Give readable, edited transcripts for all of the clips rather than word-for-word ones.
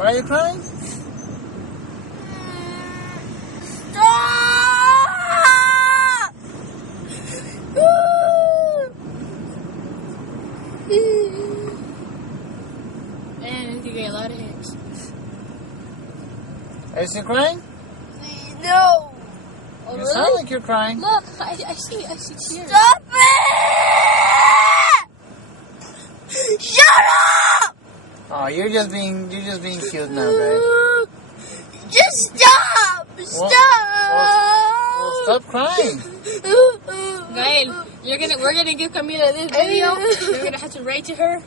Why are you crying? Stop! And you get a lot of hits. Are you still crying? No! Oh, You sound like you're crying. Look, I see tears. Stop it! Shut up! Oh, you're just being cute now, guys. Just stop! Stop! Well, stop crying. Gael, we're gonna give Camila this video. We're gonna have to rate to her.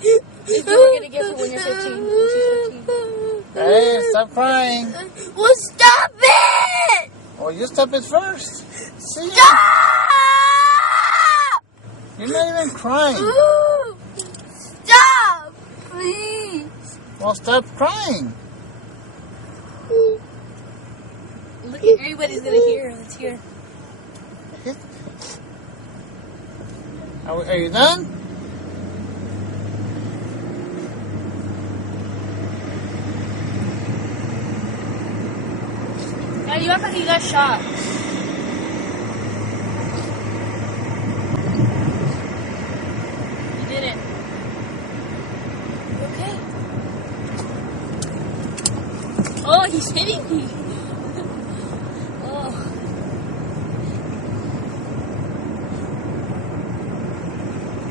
This is what we're gonna give her when you're 15. When she's 15. Hey, stop crying. Well, stop it! Well, you stop it first. See? Stop! You're not even crying. Stop! Please! Well, stop crying. Look at everybody's gonna hear her. Let's hear. Are you done? Dad, you act like you got shot. You didn't. You okay? Oh, he's hitting me. Oh.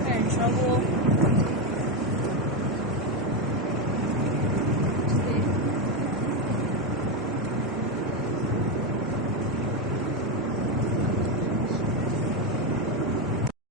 You're in trouble.